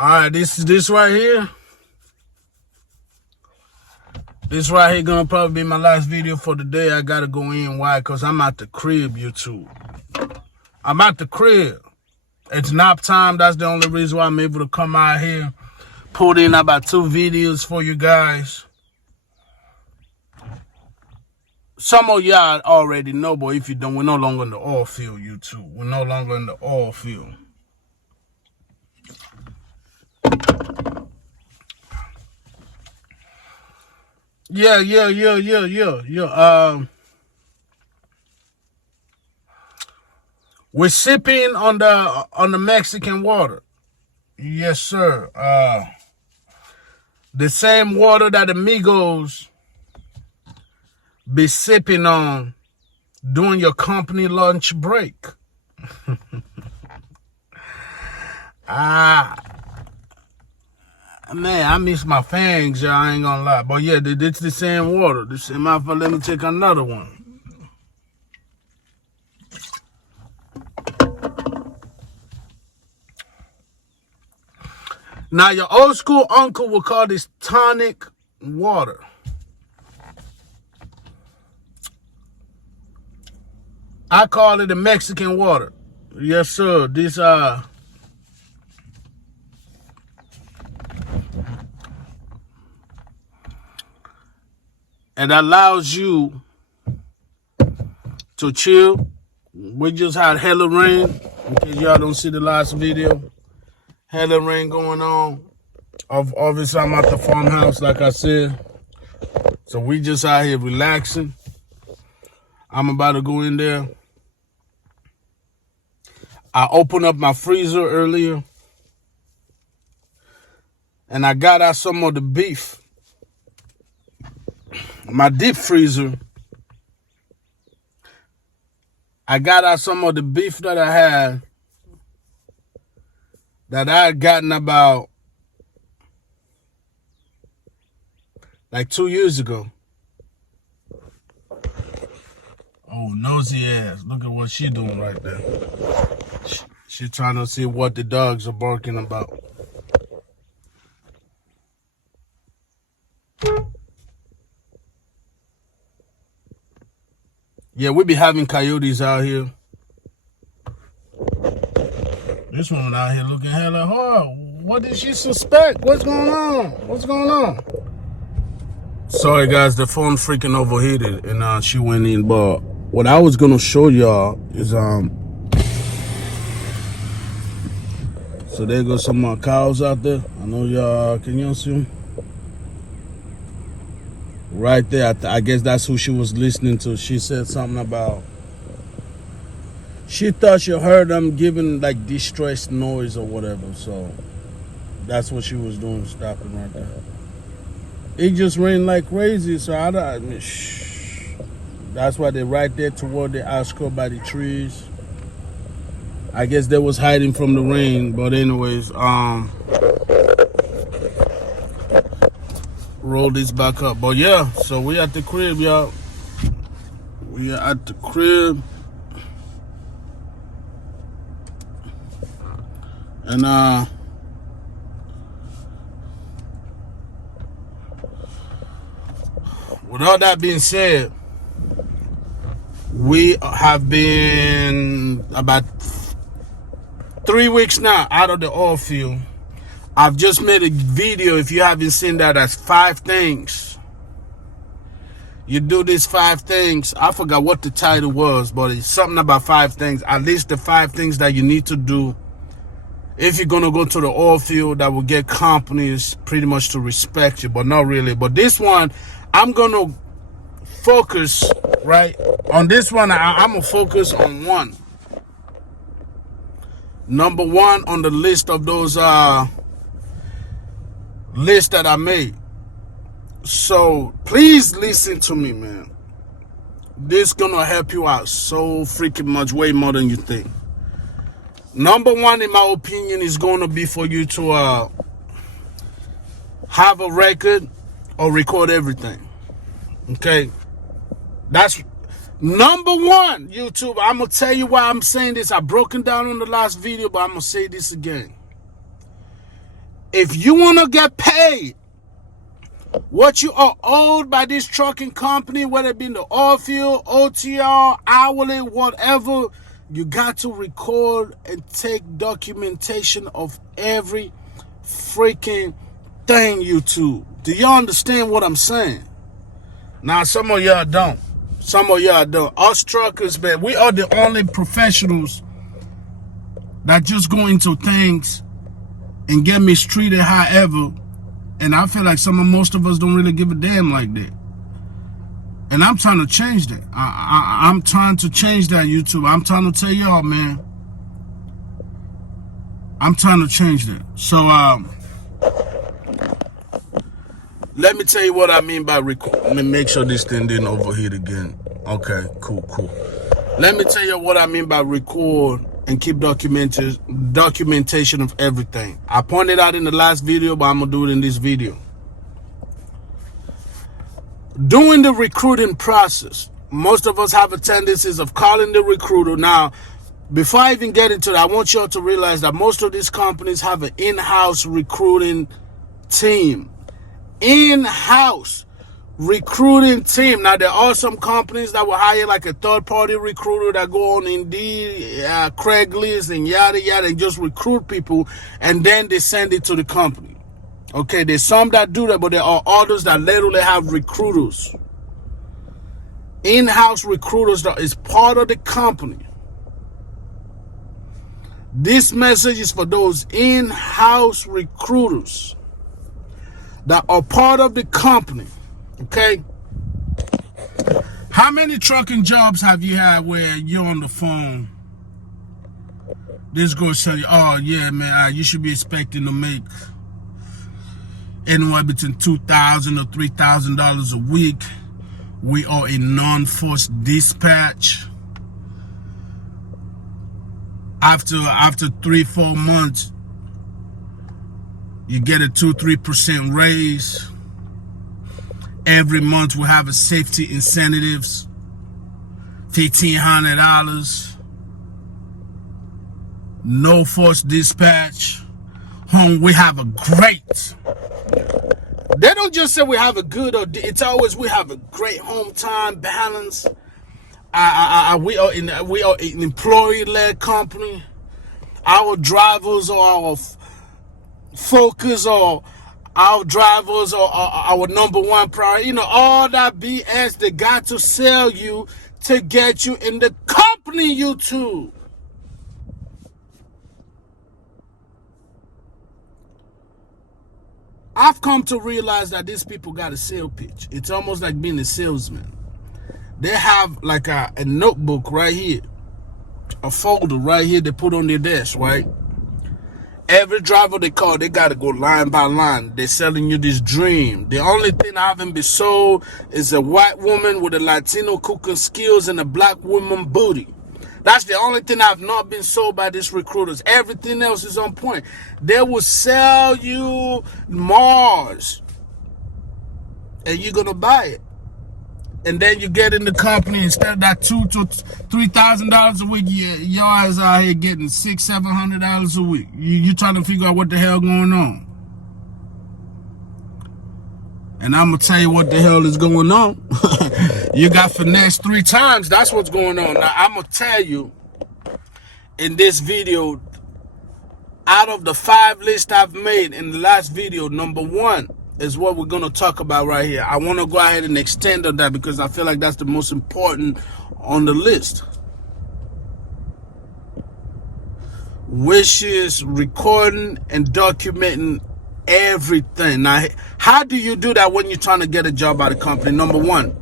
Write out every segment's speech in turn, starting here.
All right, this right here. This right here gonna probably be my last video for the day. I gotta go in. Why? Because I'm at the crib, YouTube. I'm at the crib. It's nap time. That's the only reason why I'm able to come out here. Put in about 2 videos for you guys. Some of y'all already know, but if you don't, we're no longer in the oil field, YouTube. We're no longer in the oil field. Yeah. We're sipping on the Mexican water. Yes, sir. The same water that Amigos be sipping on during your company lunch break. Man, I miss my fangs, y'all. I ain't gonna lie. But yeah, it's the same water. The same alpha. Let me take another one. Now, your old school uncle will call this tonic water. I call it the Mexican water. Yes, sir. This, it allows you to chill. We just had hella rain. In case y'all don't see the last video. Hella rain going on. Obviously, I'm at the farmhouse, like I said. So we just out here relaxing. I'm about to go in there. I opened up my freezer earlier. And I got out some of the beef. My deep freezer. I got out some of the beef that I had. That I had gotten about like 2 years ago. Oh, nosy ass. Look at what she doing right there. She trying to see what the dogs are barking about. Yeah, we be having coyotes out here. This woman out here looking hella hard. What did she suspect? What's going on? What's going on? Sorry, guys. The phone freaking overheated and she went in. But what I was going to show y'all is, so there goes some more cows out there. I know y'all, can y'all see them? Right there. I guess that's who she was listening to. She said something about, she thought she heard them giving like distressed noise or whatever. So that's what she was doing, stopping right there. It just rained like crazy. So I mean, shh. That's why they're right there toward the outskirts by the trees. I guess they was hiding from the rain. But anyways, roll this back up. But yeah, so we at the crib, y'all. We are at the crib. And with all that being said, we have been about 3 weeks now out of the oil field. I've just made a video, if you haven't seen that, that's 5 things. You do these 5 things. I forgot what the title was, but it's something about 5 things. At least the 5 things that you need to do if you're going to go to the oil field that will get companies pretty much to respect you, but not really. But this one, I'm going to focus, right? On this one, I'm going to focus on 1. Number 1 on the list of those lists that I made. So please listen to me, man. This is going to help you out so freaking much, way more than you think. Number 1, in my opinion, is going to be for you to have a record or record everything. Okay? That's number 1, YouTube. I'm going to tell you why I'm saying this. I broke it down on the last video, but I'm going to say this again. If you want to get paid what you are owed by this trucking company, whether it be in the oil field, OTR, hourly, whatever, you got to record and take documentation of every freaking thing, YouTube. Do y'all understand what I'm saying? Now, some of y'all don't. Some of y'all don't. Us truckers, man, we are the only professionals that just go into things and get mistreated however. And I feel like most of us don't really give a damn like that. And I'm trying to change that. I'm trying to change that, YouTube. I'm trying to tell y'all, man. I'm trying to change that. So, let me tell you what I mean by record. Let me make sure this thing didn't overheat again. Okay, cool. Let me tell you what I mean by record and keep documentation of everything. I pointed out in the last video, but I'm going to do it in this video. During the recruiting process, most of us have a tendency of calling the recruiter. Now, before I even get into that, I want y'all to realize that most of these companies have an in-house recruiting team. In-house recruiting team. Now, there are some companies that will hire like a third-party recruiter that go on Indeed, Craigslist, and yada, yada, and just recruit people, and then they send it to the company. Okay, there's some that do that, but there are others that literally have recruiters. In-house recruiters that is part of the company. This message is for those in-house recruiters that are part of the company. Okay? How many trucking jobs have you had where you're on the phone? This girl say, oh yeah, man, you should be expecting to make anywhere between $2,000 or $3,000 a week. We are a non-forced dispatch. After 3-4 months, you get a 2-3% raise. Every month we have a safety incentives, $1,500. No forced dispatch. Home, we have a great. They don't just say we have a good, or it's always we have a great home time balance. We are an employee-led company. Our drivers are our focus, or our drivers are our number one priority. You know, all that BS they got to sell you to get you in the company, YouTube. I've come to realize that these people got a sales pitch. It's almost like being a salesman. They have like a notebook right here, a folder right here they put on their desk, right? Every driver they call, they got to go line by line. They're selling you this dream. The only thing I haven't been sold is a white woman with a Latino cooking skills and a black woman booty. That's the only thing I've not been sold by these recruiters. Everything else is on point. They will sell you Mars, and you're going to buy it. And then you get in the company, instead of that $2,000 to $3,000 a week, your ass out here getting $600-700 a week. You trying to figure out what the hell going on. And I'm going to tell you what the hell is going on. You got finessed 3 times. That's what's going on. Now, I'm going to tell you in this video, out of the 5 lists I've made in the last video, number 1 is what we're going to talk about right here. I want to go ahead and extend on that because I feel like that's the most important on the list, which is recording and documenting everything. Now, how do you do that when you're trying to get a job at a company? Number 1,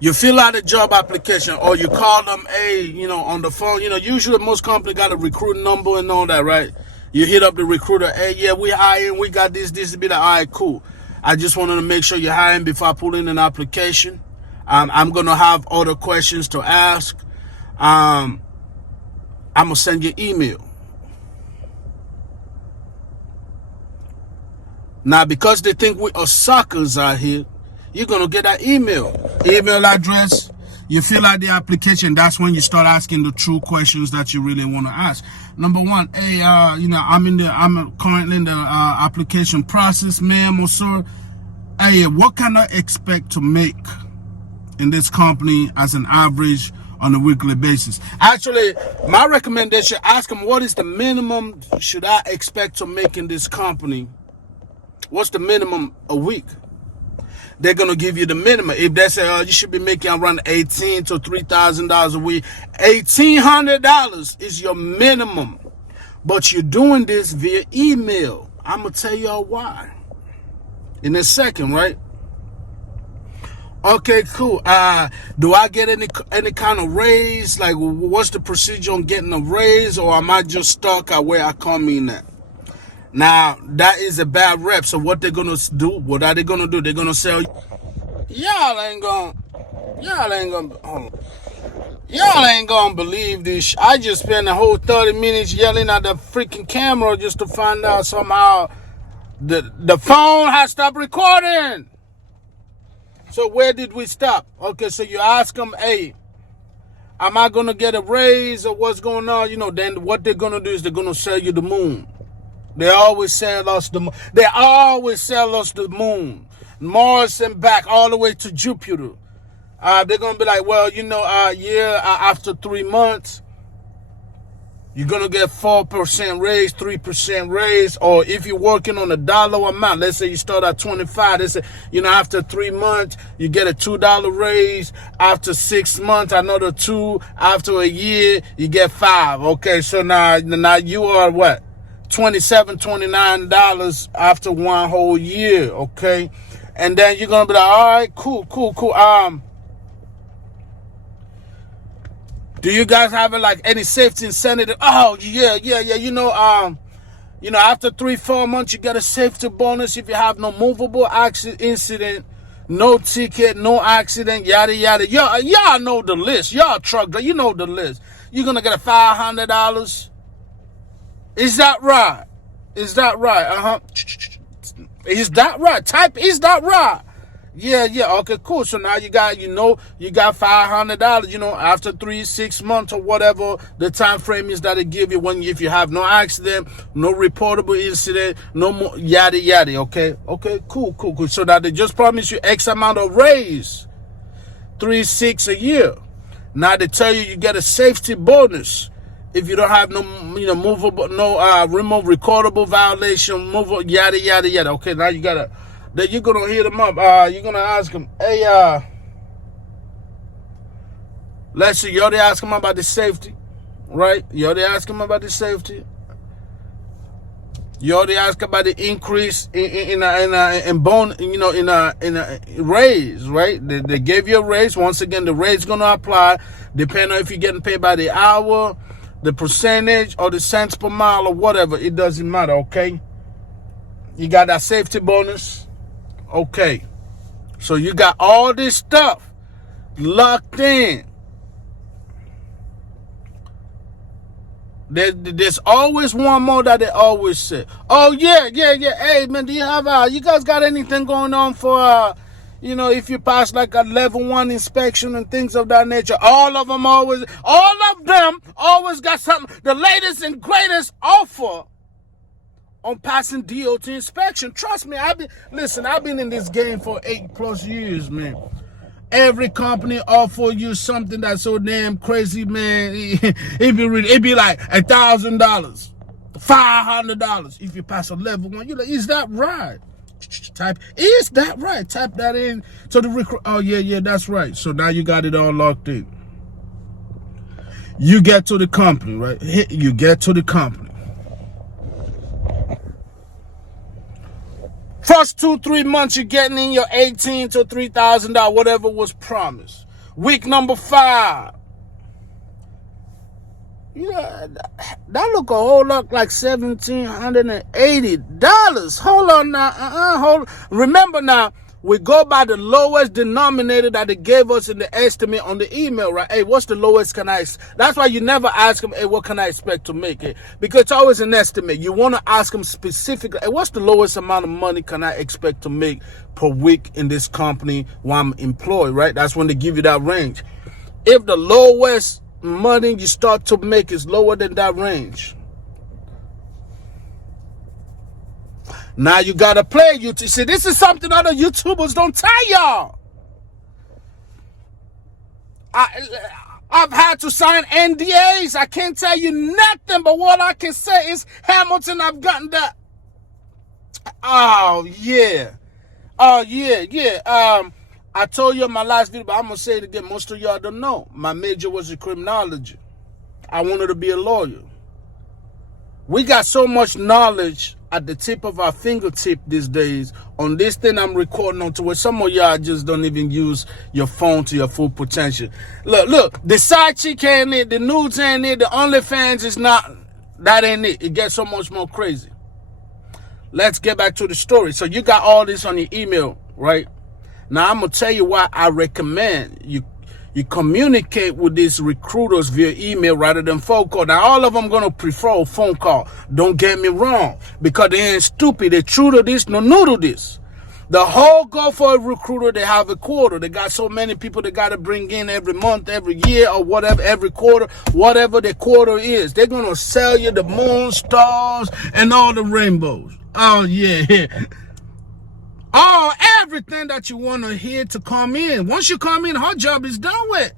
you fill out a job application, or you call them, on the phone. Usually most companies got a recruiting number and all that, right? You hit up the recruiter, hey, yeah, we hiring, we got this, to be like, all right, cool. I just wanted to make sure you're hiring before I put in an application. I'm going to have other questions to ask. I'm going to send you email. Now, because they think we are suckers out here, you're going to get that email address. You fill out the application. That's when you start asking the true questions that you really want to ask. Number one, hey, I'm currently in the application process, ma'am or sir. Hey, what can I expect to make in this company as an average on a weekly basis? Actually, my recommendation, ask them, what is the minimum should I expect to make in this company? What's the minimum a week? They're going to give you the minimum. If they say, you should be making around $1,800 to $3,000 a week, $1,800 is your minimum. But you're doing this via email. I'm going to tell y'all why in a second, right? Okay, cool. Do I get any kind of raise? Like, what's the procedure on getting a raise? Or am I just stuck at where I come in at? Now, that is a bad rep. So what they're going to do, what are they going to do? They're going to say, y'all ain't going to believe this. I just spent a whole 30 minutes yelling at the freaking camera just to find out somehow the phone has stopped recording. So where did we stop? Okay, so you ask them, hey, am I going to get a raise or what's going on? You know, then what they're going to do is they're going to sell you the moon. They always sell us the moon. They always sell us the moon. Mars and back all the way to Jupiter. They're going to be like, well, you know, after 3 months, you're going to get 4% raise, 3% raise. Or if you're working on a dollar amount, let's say you start at 25. They say, you know, after 3 months, you get a $2 raise. After 6 months, another 2. After a year, you get 5. Okay, so now you are what? $27, $29 after one whole year, okay? And then you're gonna be like, all right, cool. Do you guys have like any safety incentive? Oh yeah. You know, after 3-4 months, you get a safety bonus if you have no movable incident, no ticket, no accident, yada yada. Y'all know the list. Y'all truck driver, you know the list. You're gonna get a $500. Is that right? Is that right? Is that right? Type, is that right? Yeah. Okay, cool. So now you got $500, you know, after 3-6 months or whatever the time frame is that they give you if you have no accident, no reportable incident, no more yada yada. Okay, cool. So that they just promise you X amount of raise, 3-6 a year. Now they tell you get a safety bonus. If you don't have no, movable, no remote recordable violation, movable, yada yada yada. Okay, now then you're gonna hit them up. You're gonna ask them, hey, let's see, you already ask them about the safety, right? You already ask them about the safety. You already ask about the increase in a raise, right? They gave you a raise. Once again, the raise gonna apply depending on if you're getting paid by the hour, the percentage, or the cents per mile, or whatever. It doesn't matter, okay? You got that safety bonus. Okay. So you got all this stuff locked in. There's always one more that they always say. Oh, yeah. Hey, man, do you have, you guys got anything going on for, if you pass like a level 1 inspection and things of that nature? All of them always got something, the latest and greatest offer on passing DOT inspection. Trust me, I've been in this game for 8+ years, man. Every company offer you something that's so damn crazy, man. It'd be like $1,000, $500 if you pass a level 1. You're like, is that right? Type, is that right? Type that in to the recruit. Oh yeah, that's right. So now you got it all locked in. You get to the company, right? You get to the company. First 2-3 months, you're getting in your $1,800 to $3,000, whatever was promised. Week number 5. Yeah, that look a whole lot like $1,780. Hold on now. Remember now, we go by the lowest denominator that they gave us in the estimate on the email, right? Hey, what's the lowest That's why you never ask them, hey, what can I expect to make it? Because it's always an estimate. You want to ask them specifically, hey, what's the lowest amount of money can I expect to make per week in this company while I'm employed, right? That's when they give you that range. if the lowest money you start to make is lower than that range, now you gotta play YouTube. See, this is something other YouTubers don't tell y'all. I've had to sign NDAs. I can't tell you nothing, but what I can say is, Hamilton, I've gotten that. Oh yeah. I told you in my last video, but I'm gonna say it again. Most of y'all don't know. My major was in criminology. I wanted to be a lawyer. We got so much knowledge at the tip of our fingertip these days on this thing I'm recording on, to where some of y'all just don't even use your phone to your full potential. Look, the side chick ain't it, the nudes ain't it, the OnlyFans is not, that ain't it. It gets so much more crazy. Let's get back to the story. So you got all this on your email, right? Now I'm gonna tell you why I recommend you communicate with these recruiters via email rather than phone call. Now, all of them gonna prefer a phone call. Don't get me wrong, because they ain't stupid. They true to this, no new to this. The whole goal for a recruiter, they have a quota. They got so many people they gotta bring in every month, every year, or whatever, every quarter, whatever the quarter is. They're gonna sell you the moon, stars, and all the rainbows. Oh yeah. Oh, everything that you want to hear to come in. Once you come in, her job is done with.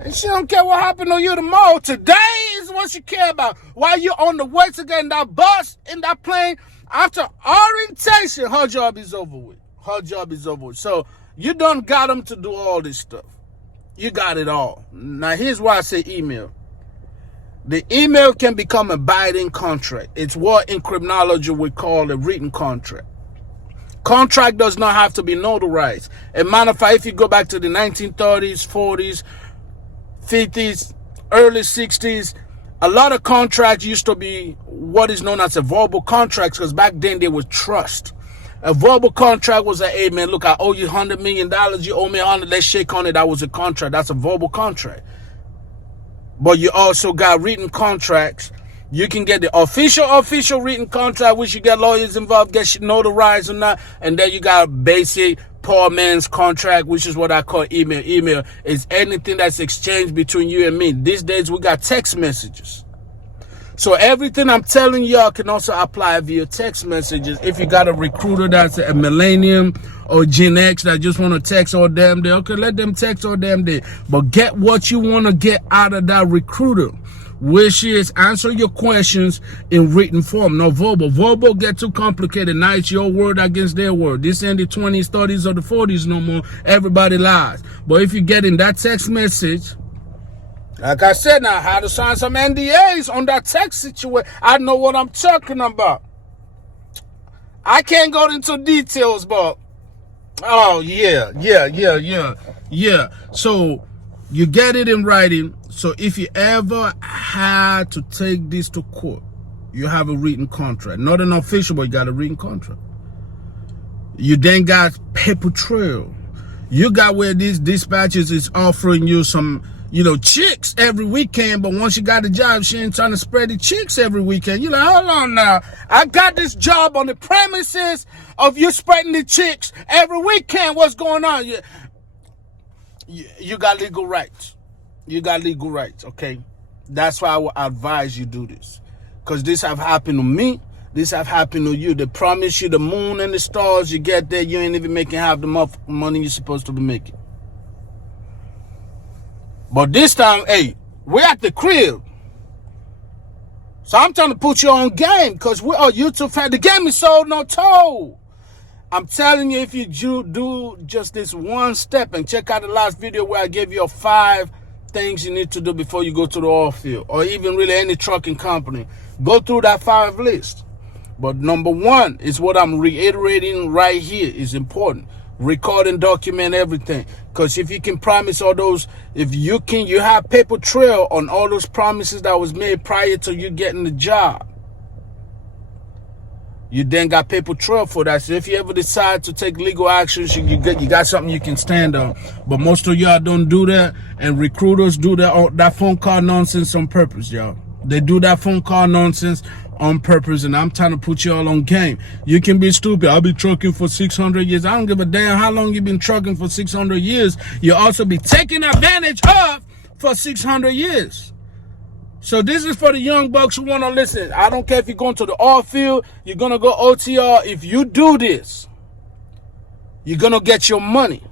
And she don't care what happened to you tomorrow. Today is what she care about. While you're on the way to get in that bus, in that plane, after orientation, her job is over with. Her job is over with. So you done got them to do all this stuff. You got it all. Now, here's why I say email. The email can become a binding contract. It's what in criminology we call a written contract. Contract does not have to be notarized. As a matter of fact, if you go back to the 1930s, 40s, 50s, early 60s, a lot of contracts used to be what is known as a verbal contract, because back then they were trust. A verbal contract was a, hey man, look, I owe you $100 million, you owe me 100, let's shake on it. That was a contract. That's a verbal contract. But you also got written contracts. You can get the official written contract, which you get lawyers involved, get shit notarized or not. And then you got basic poor man's contract, which is what I call email. Email is anything that's exchanged between you and me. These days, we got text messages. So everything I'm telling y'all can also apply via text messages. If you got a recruiter that's a millennium or Gen X that just want to text all damn day, okay, let them text all damn day. But get what you want to get out of that recruiter, which is answer your questions in written form, no verbal. Verbal get too complicated. Now it's your word against their word. This ain't the 20s, 30s, or the 40s no more. Everybody lies. But if you get in that text message, like I said, now I had to sign some NDAs on that text situation. I know what I'm talking about. I can't go into details, but oh yeah. So you get it in writing. So if you ever had to take this to court, you have a written contract. Not an official, but you got a written contract. You then got paper trail. You got where these dispatches is offering you some, chicks every weekend, but once you got the job, she ain't trying to spread the chicks every weekend. You're like, hold on now. I got this job on the premises of you spreading the chicks every weekend. What's going on? You got legal rights. You got legal rights, okay? That's why I would advise you do this. Because this have happened to me. This have happened to you. They promise you the moon and the stars. You get there, you ain't even making half the money you're supposed to be making. But this time, hey, we're at the crib. So I'm trying to put you on game, because we are YouTube fans. The game is sold, no told. I'm telling you, if you do just this one step, and check out the last video where I gave you 5 things you need to do before you go to the oil field, or even really any trucking company. Go through that 5 list. But number 1 is what I'm reiterating right here is important. Record and document everything. Because if you can promise all those, you have paper trail on all those promises that was made prior to you getting the job. You then got paper trail for that. So if you ever decide to take legal actions, you got something you can stand on. But most of y'all don't do that, and recruiters do that phone call nonsense on purpose, y'all. They do that phone call nonsense on purpose, and I'm trying to put you all on game. You can be stupid. I'll be trucking for 600 years. I don't give a damn how long you've been trucking for 600 years. You'll also be taken advantage of for 600 years. So this is for the young bucks who want to listen. I don't care if you're going to the oil field, you're going to go OTR. If you do this, you're going to get your money.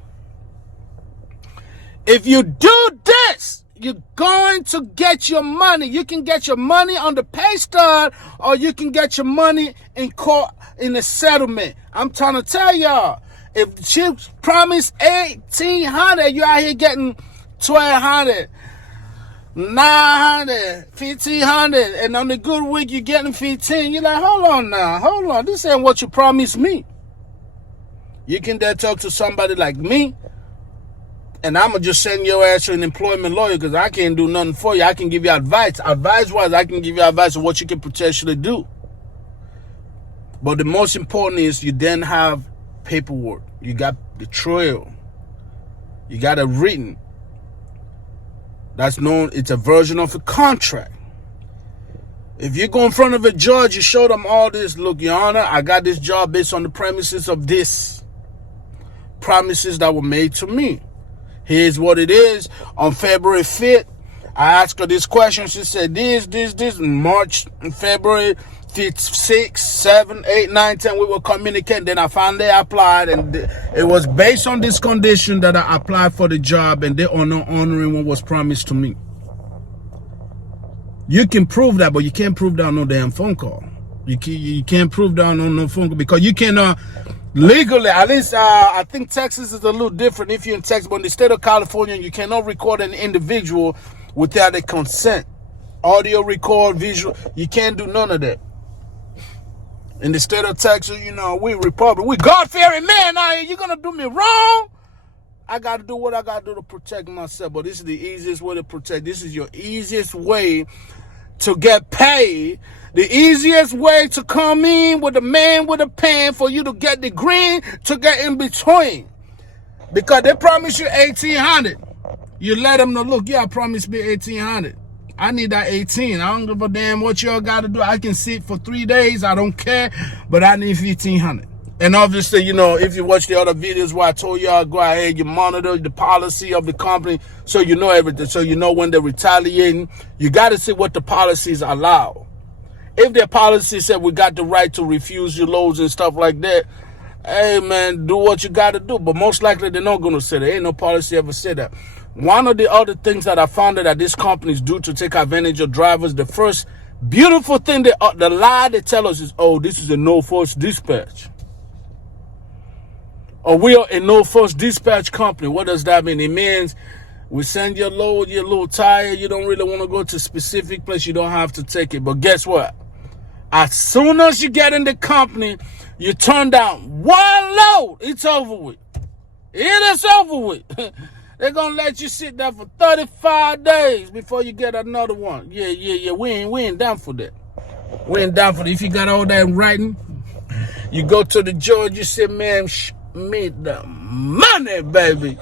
If you do this, you're going to get your money. You can get your money on the pay stub, or you can get your money in court in a settlement. I'm trying to tell y'all, if she promised $1,800, you out here getting $1,200, $900, $1,500, and on the good week you're getting $15. You're like, hold on now, hold on. This ain't what you promised me. You can then talk to somebody like me, and I'm going to just send your ass to an employment lawyer, because I can't do nothing for you. I can give you advice. Advice-wise, I can give you advice on what you can potentially do. But the most important is you then have paperwork. You got the trail. You got it written. That's known, it's a version of a contract. If you go in front of a judge, you show them all this. Look, Your Honor, I got this job based on the premises of this. Promises that were made to me. Here's what it is. On February 5th, I asked her this question. She said this. March and February 5th, 6, 7, 8, 9, 10, we were communicating. Then I finally applied, and it was based on this condition that I applied for the job, and they are not honoring what was promised to me. You can prove that, but you can't prove that on no damn phone call. You can't prove that on no phone call, because you cannot legally, at least I think Texas is a little different if you're in Texas, but in the state of California, you cannot record an individual without a consent. Audio record, visual, you can't do none of that. In the state of Texas, you know, we Republican, we God-fearing man out here. You're going to do me wrong? I got to do what I got to do to protect myself. But this is the easiest way to protect. This is your easiest way to get paid. The easiest way to come in with a man with a pen for you to get the green, to get in between. Because they promise you $1,800. You let them know, look, yeah, I promised me $1,800. I need that 18. I don't give a damn what y'all got to do. I can sit for 3 days. I don't care. But I need $1,500. And obviously, you know, if you watch the other videos where I told y'all, go ahead, you monitor the policy of the company so you know everything. So you know when they're retaliating. You got to see what the policies allow. If their policy said we got the right to refuse your loads and stuff like that, hey, man, do what you got to do. But most likely they're not going to say that. Ain't no policy ever said that. One of the other things that I found that these companies do to take advantage of drivers, the first beautiful thing, the lie they tell us is, oh, this is a no-force dispatch. Or we are a no-force dispatch company. What does that mean? It means we send your load, you're a little tired, you don't really want to go to a specific place, you don't have to take it. But guess what? As soon as you get in the company, you turn down one load, it's over with. It is over with. They're going to let you sit there for 35 days before you get another one. Yeah. We ain't down for that. We ain't down for that. If you got all that in writing, you go to the judge, you say, man, me the money, baby.